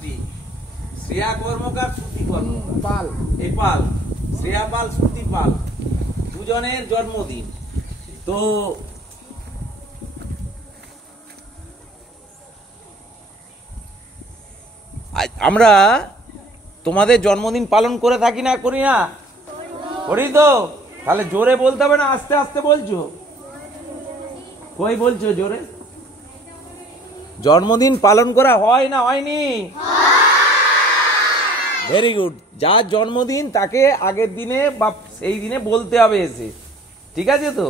ছাত্রী শ্রেয়া কর্মকার, শ্রুতি কর্মকার পাল, এই পাল, শ্রেয়া পাল, শ্রুতি পাল, দুজনের জন্মদিন। তো আমরা তোমাদের জন্মদিন পালন করে থাকি না, করি না? করি তো। তাহলে জোরে বলতে হবে না আস্তে আস্তে বলছো? কই বলছো জোরে? জন্মদিন পালন করা হয় না হয়নি? Very good. যার জন্মদিন তাকে আগের দিনে বা সেই দিনে বলতে হবে এসে, ঠিক আছে তো,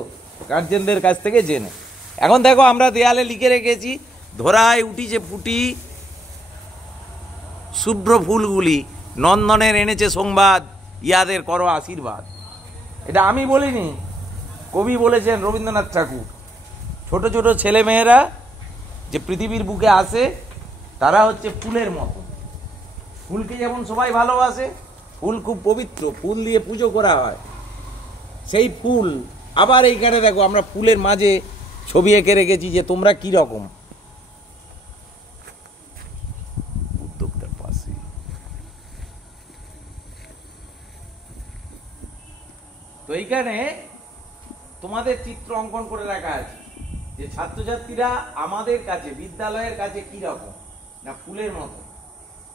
গার্জেনদের কাছ থেকে জেনে। এখন দেখো আমরা দেয়ালে লিখে রেখেছি, ধরায় উঠিছে ফুটি শুভ্র ফুলগুলি, নন্দনের এনেছে সংবাদ, ইয়াদের করো আশীর্বাদ। এটা আমি বলিনি, কবি বলেছেন রবীন্দ্রনাথ ঠাকুর। ছোট ছোট ছেলে মেয়েরা যে পৃথিবীর বুকে আসে তারা হচ্ছে ফুলের মতো। ফুলকে যেমন সবাই ভালোবাসে, ফুল খুব পবিত্র, ফুল দিয়ে পুজো করা হয়। সেই ফুল আবার এইখানে দেখো আমরা ফুলের মাঝে ছবি এঁকে রেখেছি যে তোমরা কি রকম। উদ্যোক্তার পাশে তো এইখানে তোমাদের চিত্র অঙ্কন করে রাখা আছে যে ছাত্রছাত্রীরা আমাদের কাছে, বিদ্যালয়ের কাছে কি রকম না ফুলের মতো।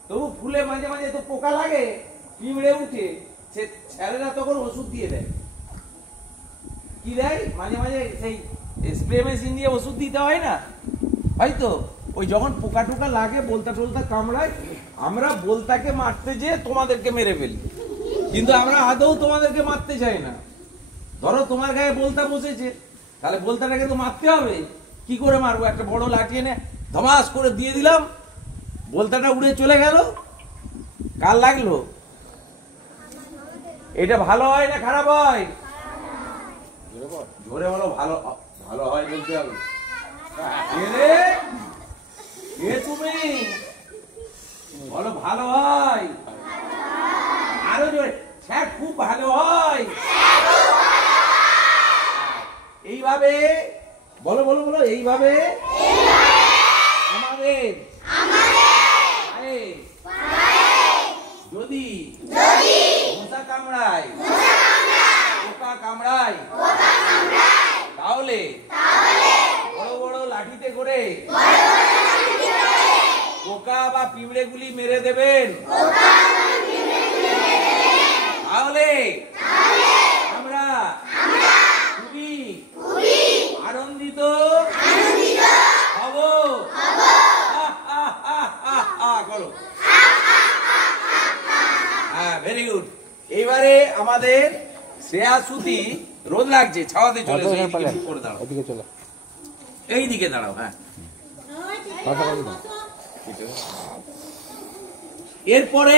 তবু ফুলে মাঝে মাঝে তো পোকা লাগে, পিঁমড়ে উঠে, সে ছেলেরা তখন ওষুধ দিয়ে দেয়। কি দেয়? মাঝে মাঝে সেই স্প্রে মেশিন দিয়ে ওষুধ দিতে হয় না, হয়তো ওই যখন পোকা টোকা লাগে, বলতা টলতা কামড়ায়, আমরা বলতাকে মারতে যেয়ে তোমাদেরকে মেরে ফেলি, কিন্তু আমরা আদৌ তোমাদেরকে মারতে চাই না। ধরো তোমার গায়ে বলতা বসেছে, তাহলে বলতাটাকে তো মারতে হবে। কি করে মারবো? একটা বড় লাঠি এনে ধমাস করে দিয়ে দিলাম, বলতাটা উড়ে চলে গেল, কার লাগলো? এটা ভালো হয় না খারাপ হয়? জোরে বলো। ভালো, ভালো হয় বলতে হবে। তুমি বলো ভালো হয়, আরো জোরে, স্যার খুব ভালো হয়। এইভাবে বলো বলো বলো, এইভাবে আমাদের যদি মশা কামড়ায়, পোকা কামড়ায়, তাহলে বড় বড় লাঠিতে করে পোকা বা পিঁমড়ে গুলি মেরে দেবেন। তাহলে আমরা খুবই আনন্দিত হব। করো। হ্যাঁ, ভেরি গুড। এইবারে আমাদের শ্রেয়া শ্রুতি রোদ লাগছে, ছাওয়াতে চলে দাঁড়াও, এই দিকে দাঁড়াও। হ্যাঁ, এরপরে